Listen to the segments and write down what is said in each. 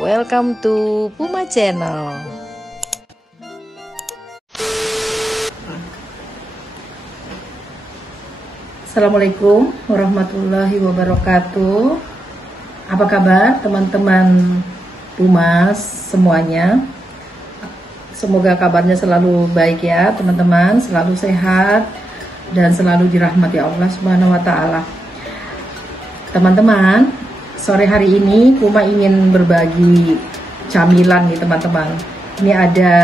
welcome to Puma Channel. Assalamualaikum warahmatullahi wabarakatuh. Apa kabar teman-teman Pumas semuanya? Semoga kabarnya selalu baik ya teman-teman, selalu sehat dan selalu dirahmati Allah Subhanahu wa taala. Teman-teman, sore hari ini Puma ingin berbagi camilan nih teman-teman. Ini ada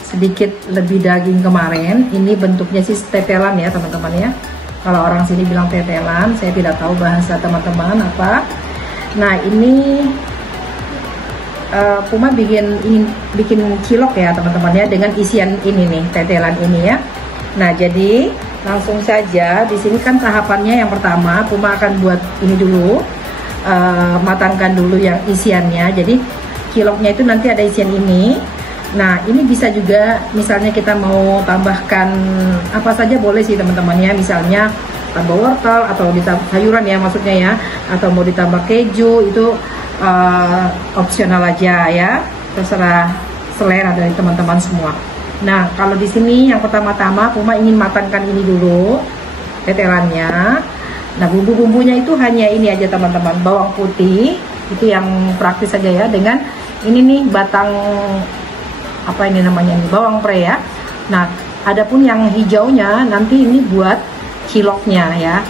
sedikit lebih daging kemarin. Ini bentuknya sih tetelan ya teman-teman ya. Kalau orang sini bilang tetelan, saya tidak tahu bahasa teman-teman apa. Nah ini Puma bikin cilok ya teman-teman ya, dengan isian ini nih, tetelan ini ya. Nah jadi langsung saja, di sini kan tahapannya yang pertama Puma akan buat ini dulu, matangkan dulu yang isiannya. Jadi ciloknya itu nanti ada isian ini. Nah ini bisa juga misalnya kita mau tambahkan apa saja boleh sih teman-teman ya, misalnya tambah wortel atau ditambah sayuran ya maksudnya ya, atau mau ditambah keju, itu opsional aja ya, terserah selera dari teman-teman semua. Nah kalau di sini yang pertama-tama Puma ingin matangkan ini dulu tetelannya. Nah bumbu-bumbunya itu hanya ini aja teman-teman, bawang putih itu yang praktis saja ya, dengan ini nih batang apa ini namanya nih, bawang pre ya. Nah adapun yang hijaunya nanti ini buat ciloknya ya,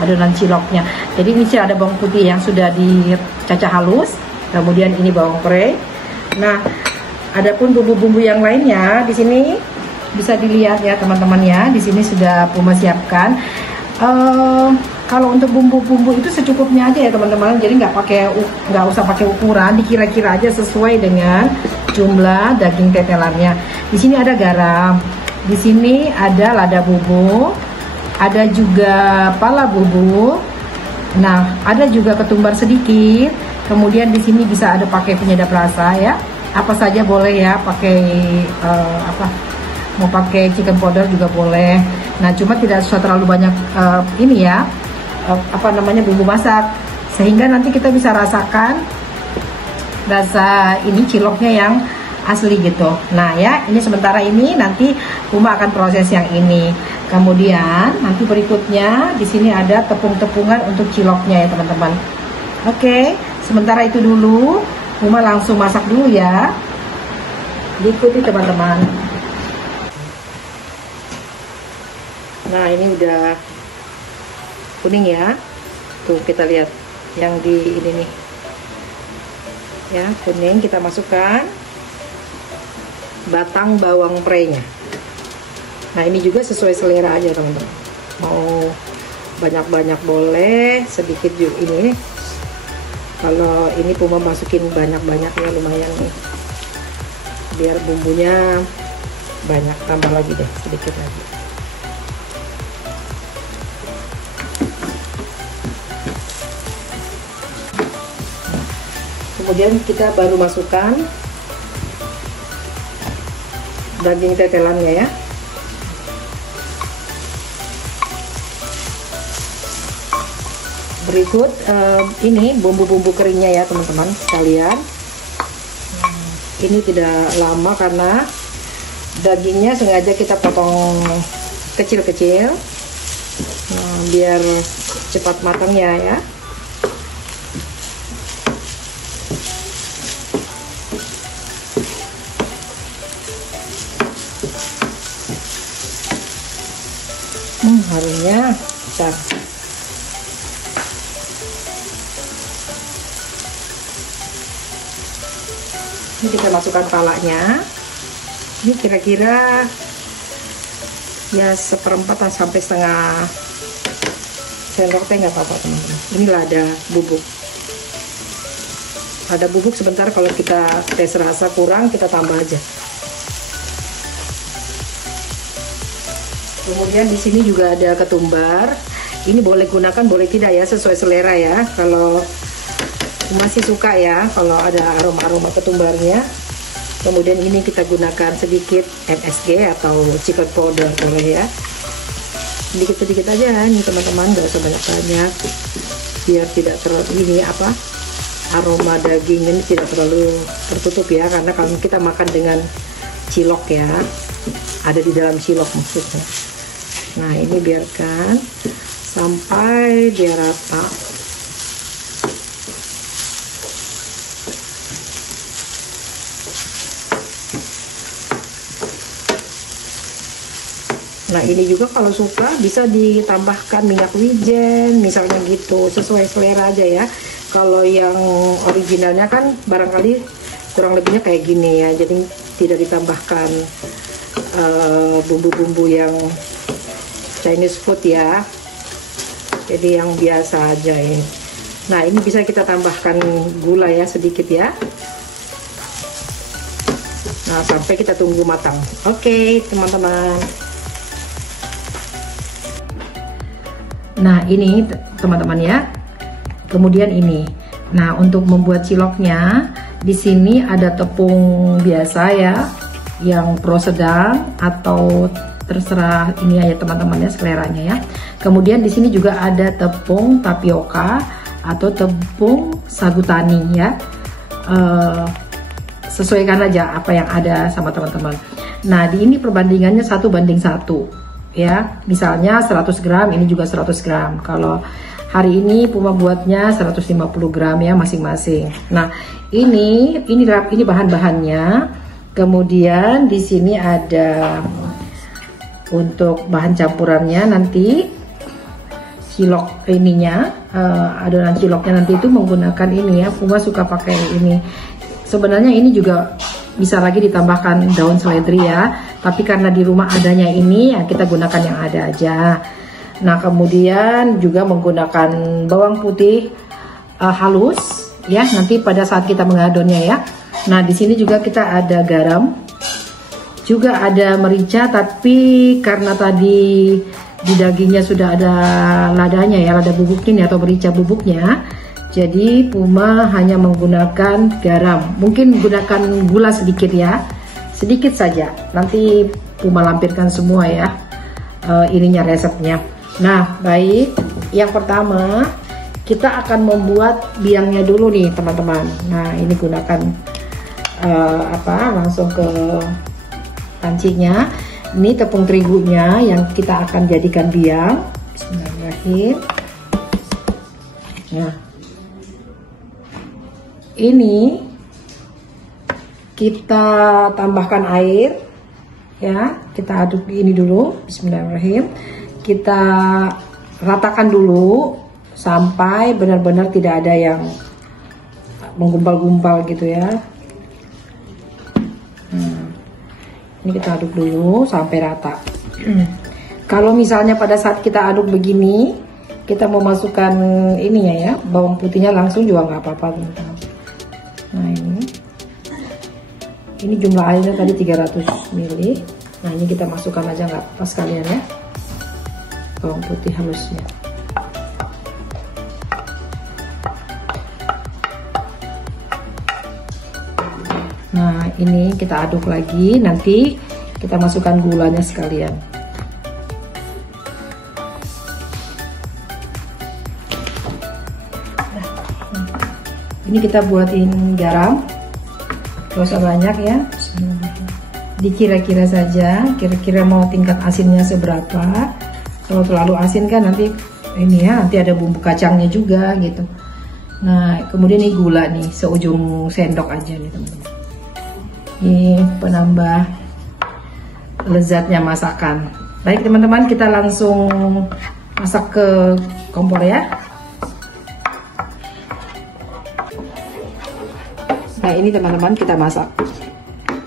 adonan ciloknya. Jadi ini sih ada bawang putih yang sudah dicacah halus, kemudian ini bawang pre. Nah adapun bumbu-bumbu yang lainnya di sini bisa dilihat ya teman-teman ya, di sini sudah Puma siapkan. Kalau untuk bumbu-bumbu itu secukupnya aja ya teman-teman, jadi nggak usah pakai ukuran, dikira-kira aja sesuai dengan jumlah daging tetelannya. Di sini ada garam, di sini ada lada bubuk, ada juga pala bubuk. Nah, ada juga ketumbar sedikit. Kemudian di sini bisa ada pakai penyedap rasa ya. Apa saja boleh ya, pakai mau pakai chicken powder juga boleh. Nah, cuma tidak usah terlalu banyak ini ya, bumbu masak, sehingga nanti kita bisa rasakan rasa ini ciloknya yang asli gitu. Nah ya, ini sementara ini nanti Puma akan proses yang ini. Kemudian nanti berikutnya di sini ada tepung-tepungan untuk ciloknya ya teman-teman. Oke, sementara itu dulu Puma langsung masak dulu ya. Diikuti teman-teman. Nah ini udah kuning ya. Tuh kita lihat yang di ini nih. Ya, kuning, kita masukkan batang bawang pre-nya. Nah ini juga sesuai selera aja teman-teman, mau banyak-banyak boleh, sedikit juga ini. Kalau ini Puma masukin banyak-banyak ya, lumayan nih, biar bumbunya banyak. Tambah lagi deh, sedikit lagi. Kemudian kita baru masukkan daging tetelannya ya. Berikut ini bumbu-bumbu keringnya ya teman-teman sekalian. Ini tidak lama karena dagingnya sengaja kita potong kecil-kecil, biar cepat matangnya ya. Harusnya besar. Ini kita masukkan palanya. Ini kira-kira ya 1/4 sampai setengah sendok teh, nggak apa-apa teman-teman. Ini lada bubuk. Lada bubuk sebentar, kalau kita tes rasa kurang kita tambah aja. Kemudian di sini juga ada ketumbar. Ini boleh gunakan, boleh tidak ya, sesuai selera ya. Kalau masih suka ya kalau ada aroma-aroma ketumbarnya. Kemudian ini kita gunakan sedikit MSG atau chicken powder boleh ya. Sedikit-sedikit aja nih teman-teman, nggak usah banyak-banyak, biar tidak terlalu ini aroma daging ini tidak terlalu tertutup ya, karena kalau kita makan dengan cilok ya, ada di dalam cilok maksudnya. Nah ini biarkan sampai dia rata. Nah ini juga kalau suka bisa ditambahkan minyak wijen misalnya gitu, sesuai selera aja ya. Kalau yang originalnya kan barangkali kurang lebihnya kayak gini ya, jadi tidak ditambahkan bumbu-bumbu yang Chinese food ya, jadi yang biasa aja ini. Nah ini bisa kita tambahkan gula ya sedikit ya. Nah sampai kita tunggu matang. Oke teman-teman. Nah ini teman-teman ya. Kemudian ini. Nah untuk membuat ciloknya di sini ada tepung biasa ya, yang pro sedang atau terserah ini ya teman-teman ya, seleranya ya. Kemudian di sini juga ada tepung tapioka atau tepung sagu tani ya. Sesuaikan aja apa yang ada sama teman-teman. Nah di ini perbandingannya 1:1 ya, misalnya 100 gram ini juga 100 gram. Kalau hari ini Puma buatnya 150 gram ya masing-masing. Nah ini bahan-bahannya. Kemudian di sini ada untuk bahan campurannya nanti cilok ininya, adonan ciloknya nanti itu menggunakan ini ya. Puma suka pakai ini. Sebenarnya ini juga bisa lagi ditambahkan daun seledri ya, tapi karena di rumah adanya ini ya kita gunakan yang ada aja. Nah kemudian juga menggunakan bawang putih halus ya, nanti pada saat kita mengadonnya ya. Nah di sini juga kita ada garam, juga ada merica, tapi karena tadi di dagingnya sudah ada ladanya ya, lada bubuknya atau merica bubuknya, jadi Puma hanya menggunakan garam. Mungkin gunakan gula sedikit ya, sedikit saja. Nanti Puma lampirkan semua ya ininya resepnya. Nah baik, yang pertama kita akan membuat biangnya dulu nih teman-teman. Nah ini gunakan langsung ke pancinya. Ini tepung terigunya yang kita akan jadikan biang. Bismillahirrahmanirrahim. Nah ini kita tambahkan air ya, kita aduk ini dulu. Bismillahirrahmanirrahim. Kita ratakan dulu sampai benar-benar tidak ada yang menggumpal-gumpal gitu ya. Ini kita aduk dulu sampai rata. Kalau misalnya pada saat kita aduk begini kita mau masukkan ininya ya, bawang putihnya langsung juga nggak apa-apa teman-teman. Nah ini jumlah airnya tadi 300 ml. Nah ini kita masukkan aja nggak apa sekalian ya, bawang putih halusnya. Nah ini kita aduk lagi, nanti kita masukkan gulanya sekalian. Ini kita buatin garam, gak usah banyak ya, dikira-kira saja, kira-kira mau tingkat asinnya seberapa. Kalau terlalu asin kan nanti ini ya, nanti ada bumbu kacangnya juga gitu. Nah kemudian ini gula nih, seujung sendok aja nih teman-teman. Ini penambah lezatnya masakan. Baik teman-teman, kita langsung masak ke kompor ya. Nah ini teman-teman, kita masak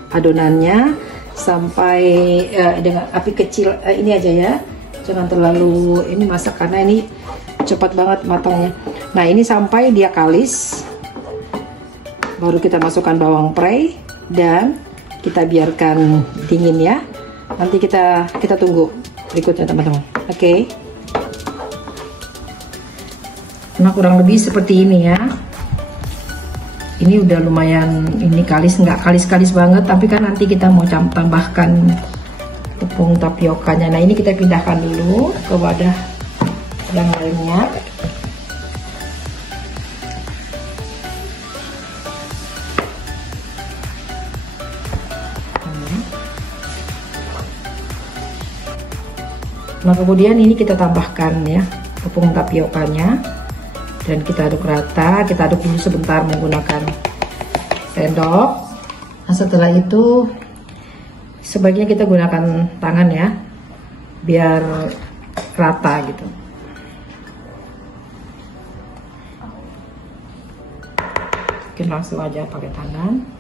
adonannya sampai dengan api kecil ini aja ya, jangan terlalu ini masak karena ini cepat banget matangnya. Nah ini sampai dia kalis, baru kita masukkan bawang prei dan kita biarkan dingin ya. Nanti kita tunggu berikutnya teman-teman. Oke. Nah kurang lebih seperti ini ya. Ini udah lumayan ini kalis, nggak kalis-kalis banget, tapi kan nanti kita mau tambahkan tepung tapiokanya. Nah ini kita pindahkan dulu ke wadah yang lainnya. Nah kemudian ini kita tambahkan ya tepung tapiokanya dan kita aduk rata. Kita aduk dulu sebentar menggunakan sendok. Nah setelah itu sebaiknya kita gunakan tangan ya biar rata gitu. Mungkin langsung aja pakai tangan.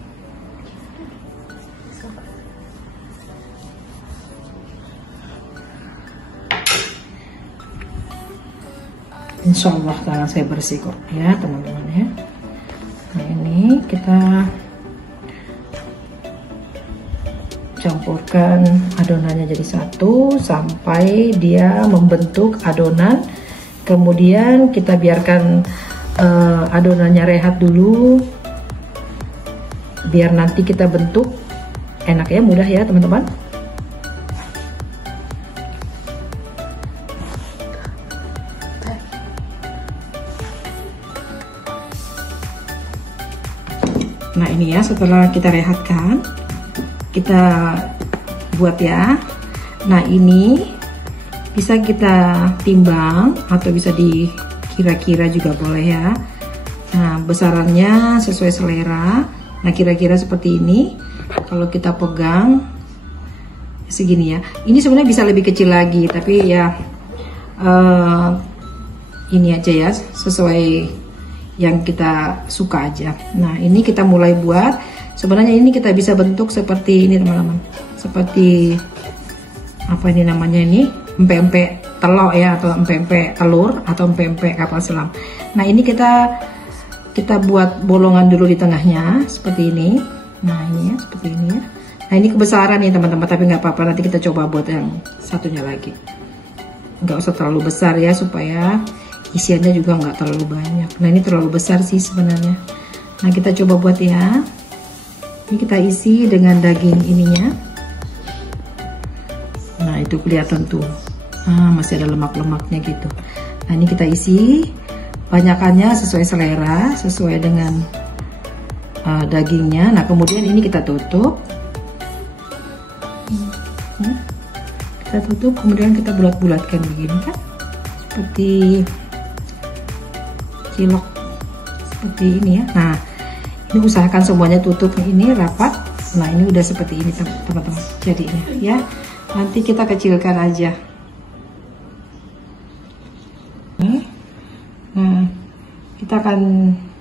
Insya Allah tangan saya bersih kok ya teman-teman ya. Nah ini kita campurkan adonannya jadi satu sampai dia membentuk adonan. Kemudian kita biarkan adonannya rehat dulu biar nanti kita bentuk. Enaknya mudah ya teman-teman. Nah ini ya setelah kita rehatkan kita buat ya. Nah ini bisa kita timbang atau bisa dikira-kira juga boleh ya. Nah besarannya sesuai selera. Nah kira-kira seperti ini. Kalau kita pegang segini ya. Ini sebenarnya bisa lebih kecil lagi tapi ya ini aja ya sesuai yang kita suka aja. Nah ini kita mulai buat. Sebenarnya ini kita bisa bentuk seperti ini teman-teman. Seperti apa ini namanya ini? Empek-empek telur ya atau empek-empek telur atau empek-empek kapal selam. Nah ini kita buat bolongan dulu di tengahnya seperti ini. Nah ini ya seperti ini ya. Nah ini kebesaran nih teman-teman tapi nggak apa-apa nanti kita coba buat yang satunya lagi. Nggak usah terlalu besar ya supaya isiannya juga nggak terlalu banyak. Nah ini terlalu besar sih sebenarnya. Nah kita coba buat ya. Ini kita isi dengan daging ininya. Nah itu kelihatan tuh. Masih ada lemak-lemaknya gitu. Nah ini kita isi. Banyakannya sesuai selera, sesuai dengan dagingnya. Nah kemudian ini kita tutup. Kita tutup kemudian kita bulat-bulatkan begini kan. Seperti cilok seperti ini ya. Nah ini usahakan semuanya tutup ini rapat. Nah ini udah seperti ini teman-teman jadinya ya. Nanti kita kecilkan aja. Nah kita akan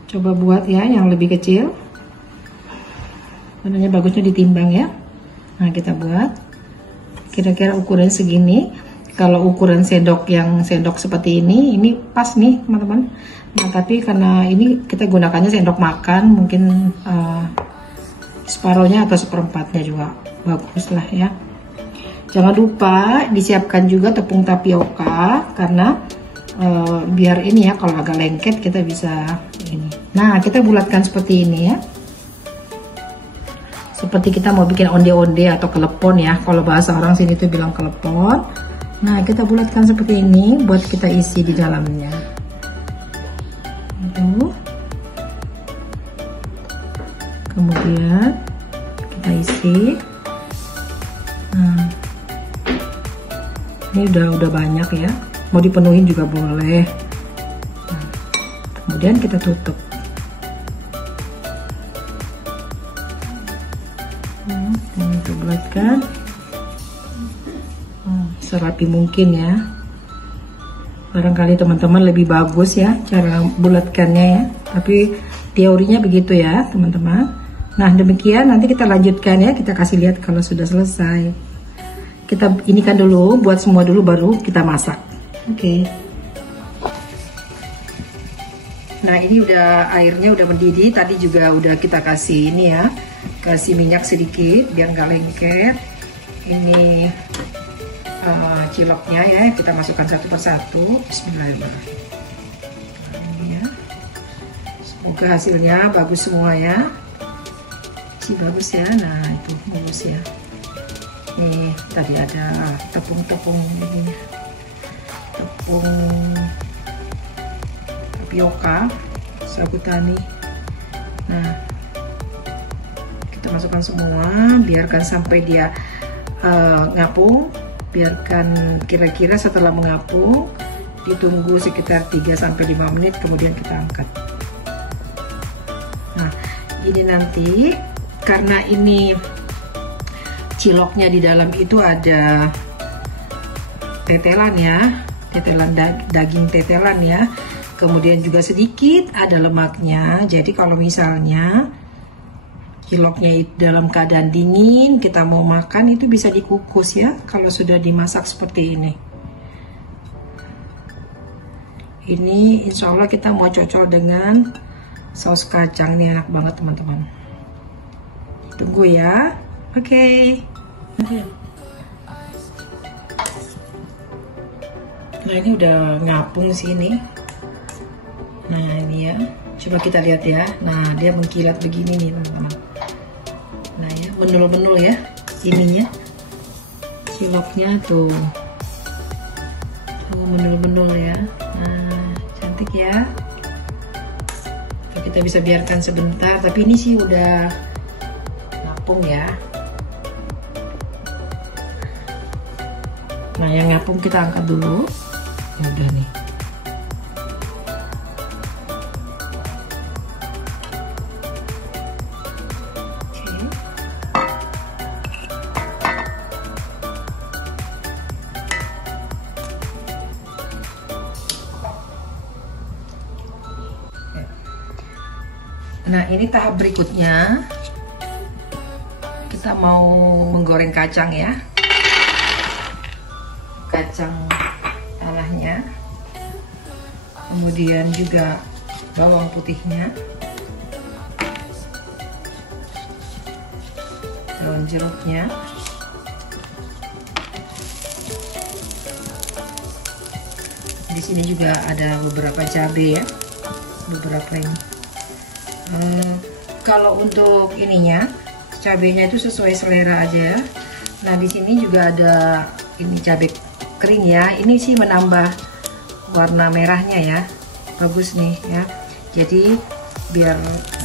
coba buat ya yang lebih kecil. Sebenarnya bagusnya ditimbang ya. Nah kita buat kira-kira ukuran segini. Kalau ukuran sendok yang sendok seperti ini pas nih teman-teman. Nah tapi karena ini kita gunakannya sendok makan, mungkin separohnya atau seperempatnya juga bagus lah ya. Jangan lupa disiapkan juga tepung tapioka karena biar ini ya kalau agak lengket kita bisa ini. Nah kita bulatkan seperti ini ya. Seperti kita mau bikin onde-onde atau kelepon ya. Kalau bahasa orang sini tuh bilang kelepon. Nah kita bulatkan seperti ini buat kita isi di dalamnya. Itu. Kemudian kita isi. Nah, ini udah banyak ya. Mau dipenuhin juga boleh. Nah, kemudian kita tutup. Kita bulatkan. Serapi mungkin ya. Barangkali teman-teman lebih bagus ya cara bulatkannya ya. Tapi teorinya begitu ya teman-teman. Nah demikian nanti kita lanjutkan ya. Kita kasih lihat kalau sudah selesai. Kita inikan dulu, buat semua dulu baru kita masak. Oke. Nah ini udah airnya udah mendidih. Tadi juga udah kita kasih ini ya. Kasih minyak sedikit biar nggak lengket. Ini ciloknya ya kita masukkan satu persatu. Bismillahirrahmanirrahim. Nah, ini ya. Semoga hasilnya bagus semua ya. Si bagus ya. Nah itu bagus ya. Nih tadi ada tepung-tepung ini. Tepung tapioka sagu tani. Nah kita masukkan semua, biarkan sampai dia ngapung. biarkan kira-kira setelah mengapung, ditunggu sekitar 3-5 menit, kemudian kita angkat. Nah, ini nanti karena ini ciloknya di dalam itu ada tetelan ya, tetelan daging tetelan ya, kemudian juga sedikit ada lemaknya. Jadi kalau misalnya ciloknya dalam keadaan dingin, kita mau makan itu bisa dikukus ya, kalau sudah dimasak seperti ini. Ini insya Allah kita mau cocol dengan saus kacang, ini enak banget teman-teman. Tunggu ya. Oke. Nah ini udah ngapung sini. Nah ini ya, coba kita lihat ya. Nah dia mengkilat begini nih teman-teman. Nah ya, benul-benul ya ininya, ciloknya tuh benul-benul ya. Nah cantik ya. Kita bisa biarkan sebentar, tapi ini sih udah ngapung ya. Nah yang ngapung kita angkat dulu. Ya udah nih. Nah ini tahap berikutnya, kita mau menggoreng kacang ya, kacang tanahnya, kemudian juga bawang putihnya, daun jeruknya, di sini juga ada beberapa cabai ya, beberapa ini. Kalau untuk ininya, cabenya itu sesuai selera aja. Nah di sini juga ada ini cabai kering ya. Ini sih menambah warna merahnya ya, bagus nih ya. Jadi biar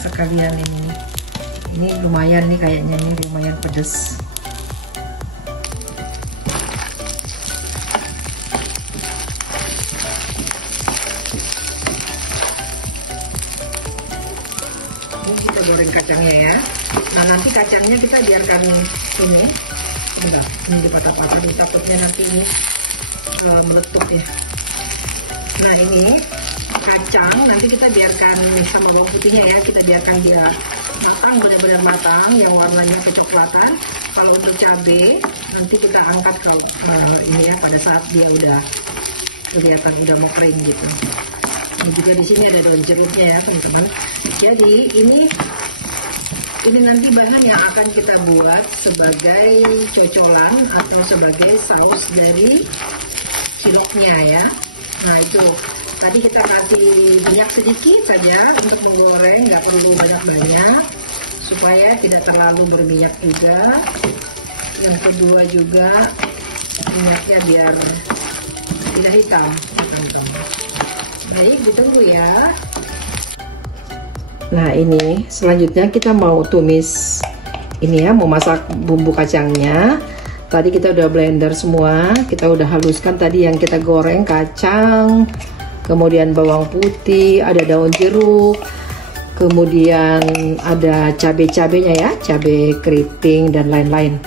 sekalian ini lumayan nih kayaknya, ini lumayan pedes. Kita goreng kacangnya ya. Nah nanti kacangnya kita biarkan ini, enggak, ini dipatah-patah, takutnya nanti ini meletup ya. Nah ini kacang nanti kita biarkan sama bawang putihnya ya, kita biarkan dia matang, benar-benar matang, yang warnanya kecoklatan. Kalau untuk cabai nanti kita angkat kalau ini ya, pada saat dia udah kelihatan udah mau kering gitu. Ini juga di sini ada daun jeruknya ya teman-teman. Jadi ini nanti bahan yang akan kita buat sebagai cocolan atau sebagai saus dari ciloknya ya. Nah itu tadi kita kasih minyak sedikit saja untuk menggoreng, nggak perlu banyak-banyak supaya tidak terlalu berminyak juga. Yang kedua juga minyaknya biar tidak hitam teman-teman. Baik, ditunggu ya. Nah ini selanjutnya kita mau tumis ini ya, mau masak bumbu kacangnya. Tadi kita udah blender semua, kita udah haluskan tadi yang kita goreng, kacang, kemudian bawang putih, ada daun jeruk, kemudian ada cabai-cabainya ya, cabai keriting dan lain-lain.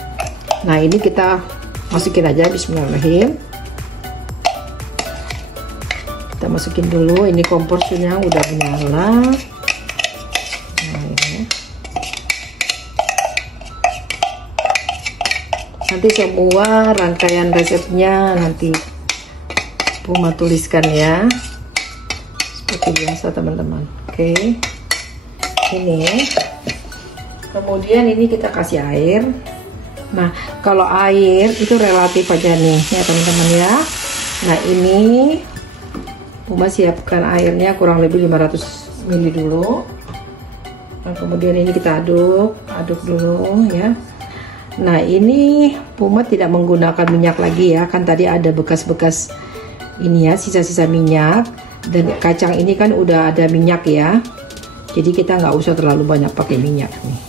Nah ini kita masukin aja, bismillahirrahmanirrahim. Kita masukin dulu, ini kompornya udah menyala. Nanti semua rangkaian resepnya nanti Puma tuliskan ya, seperti biasa teman-teman. Oke, ini kemudian ini kita kasih air. Nah kalau air itu relatif aja nih ya teman-teman ya. Nah ini Puma siapkan airnya kurang lebih 500 ml dulu. Nah, kemudian ini kita aduk dulu ya. Nah ini Puma tidak menggunakan minyak lagi ya, kan tadi ada bekas-bekas ini ya, sisa-sisa minyak, dan kacang ini kan udah ada minyak ya, jadi kita nggak usah terlalu banyak pakai minyak nih.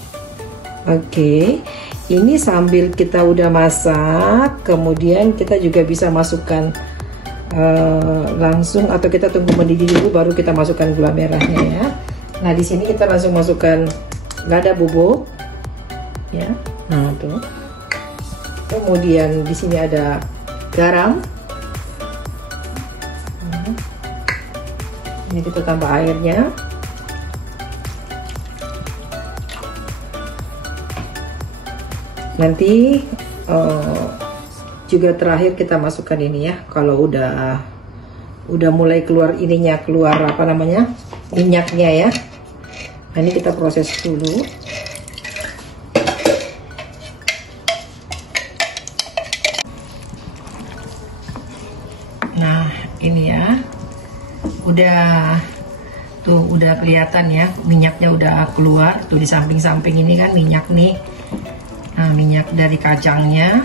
Oke, ini sambil kita udah masak, kemudian kita juga bisa masukkan langsung, atau kita tunggu mendidih dulu baru kita masukkan gula merahnya ya. Nah di sini kita langsung masukkan lada bubuk ya. Nah tuh. Kemudian di sini ada garam. Ini kita tambah airnya. Nanti juga terakhir kita masukkan ini ya. Kalau udah mulai keluar ininya, keluar apa namanya, minyaknya ya. Nah, ini kita proses dulu. Nah ini ya, udah kelihatan ya, minyaknya udah keluar tuh di samping-samping ini kan minyak nih. Nah minyak dari kacangnya,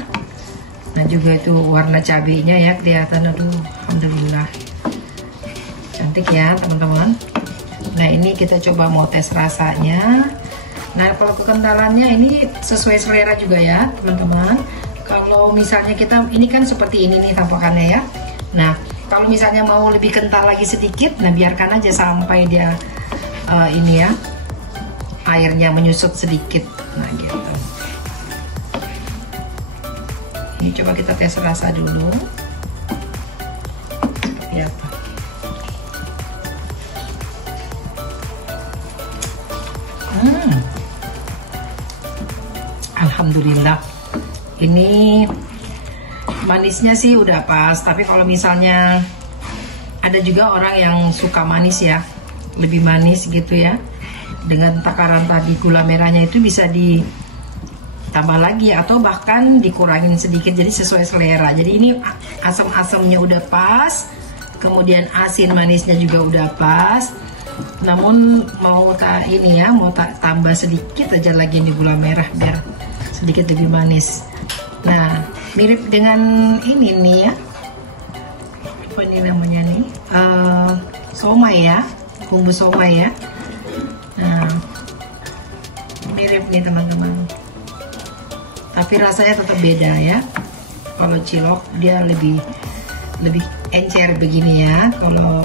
nah juga itu warna cabenya ya kelihatan. Aduh alhamdulillah cantik ya teman-teman. Nah ini kita coba mau tes rasanya. Nah kalau kekentalannya ini sesuai selera juga ya teman-teman. Kalau misalnya kita ini kan seperti ini nih tampakannya ya. Nah kalau misalnya mau lebih kental lagi sedikit, nah biarkan aja sampai dia ini ya, airnya menyusut sedikit. Nah gitu. Ini coba kita tes rasa dulu. Seperti apa? Alhamdulillah. Ini manisnya sih udah pas. Tapi kalau misalnya ada juga orang yang suka manis ya, lebih manis gitu ya. Dengan takaran tadi gula merahnya itu bisa ditambah lagi atau bahkan dikurangin sedikit, jadi sesuai selera. Jadi ini asam-asamnya udah pas, kemudian asin manisnya juga udah pas. Namun mau tambah sedikit aja lagi di gula merah biar sedikit lebih manis. Nah mirip dengan ini nih ya, apa ini namanya nih, somai ya, bumbu somai ya. Nah mirip nih teman-teman, tapi rasanya tetap beda ya. Kalau cilok dia lebih encer begini ya, kalau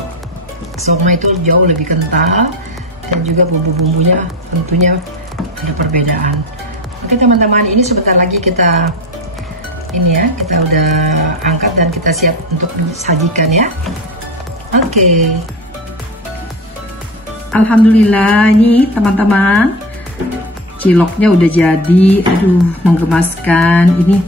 somai itu jauh lebih kental, dan juga bumbu-bumbunya tentunya ada perbedaan. Oke teman-teman, ini sebentar lagi kita kita udah angkat dan kita siap untuk disajikan ya. Oke. Alhamdulillah ini teman-teman, ciloknya udah jadi. Aduh menggemaskan ini.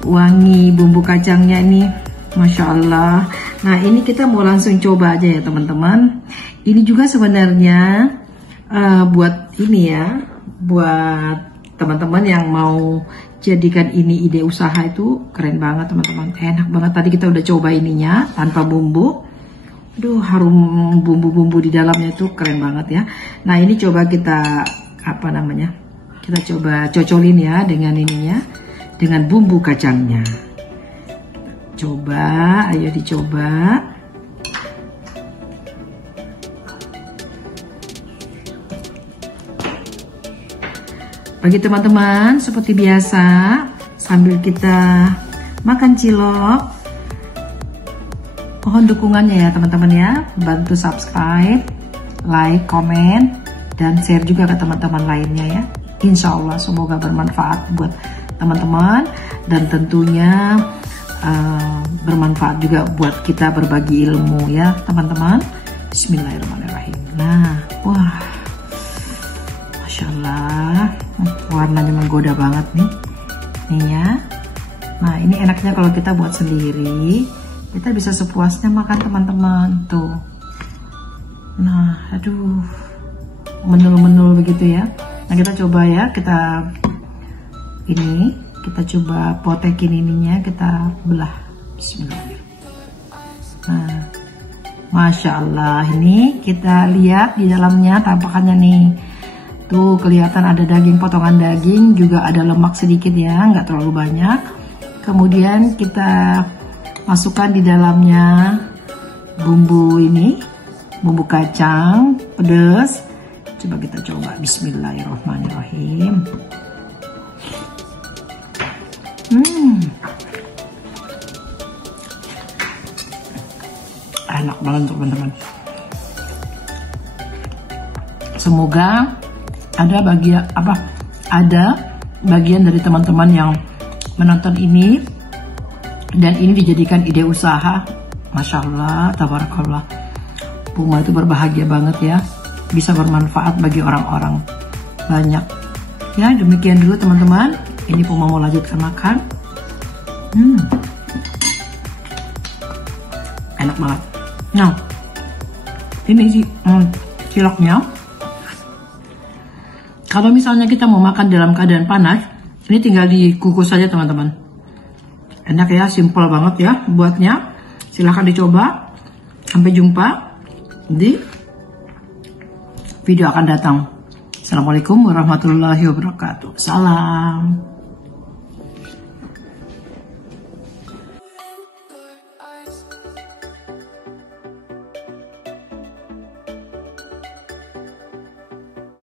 Wangi bumbu kacangnya ini, Masya Allah. Nah ini kita mau langsung coba aja ya teman-teman. Ini juga sebenarnya buat ini ya, buat teman-teman yang mau jadikan ini ide usaha itu keren banget teman-teman. Enak banget, tadi kita udah coba ininya tanpa bumbu. Aduh harum bumbu-bumbu di dalamnya itu keren banget ya. Nah ini coba kita kita coba cocolin ya dengan ininya, dengan bumbu kacangnya. Coba, ayo dicoba. Bagi teman-teman, seperti biasa, sambil kita makan cilok, mohon dukungannya ya teman-teman ya. Bantu subscribe, like, komen, dan share juga ke teman-teman lainnya ya. Insya Allah semoga bermanfaat buat teman-teman, dan tentunya bermanfaat juga buat kita berbagi ilmu ya teman-teman. Bismillahirrahmanirrahim. Nah, wah, Masya Allah, warnanya menggoda banget nih ya. Nah ini enaknya kalau kita buat sendiri, kita bisa sepuasnya makan teman-teman tuh. Nah aduh, menul-menul begitu ya. Nah kita coba ya, kita coba potekin ininya, kita belah. Bismillahirrahmanirrahim. Nah Masya Allah, ini kita lihat di dalamnya tampakannya nih. Tuh kelihatan ada daging, potongan daging, juga ada lemak sedikit ya, nggak terlalu banyak. Kemudian kita masukkan di dalamnya bumbu ini, bumbu kacang pedas, Coba kita coba. Bismillahirrahmanirrahim. Enak banget teman-teman. Semoga ada bagian dari teman-teman yang menonton ini dan ini dijadikan ide usaha. Masya Allah, tabarakallah. Puma itu berbahagia banget ya, bisa bermanfaat bagi orang-orang banyak. Ya, demikian dulu teman-teman. Ini Puma mau lanjutkan makan. Enak banget. Nah, ini sih ciloknya. Kalau misalnya kita mau makan dalam keadaan panas, ini tinggal dikukus saja teman-teman. Enak ya, simple banget ya buatnya. Silahkan dicoba. Sampai jumpa di video akan datang. Assalamualaikum warahmatullahi wabarakatuh. Salam.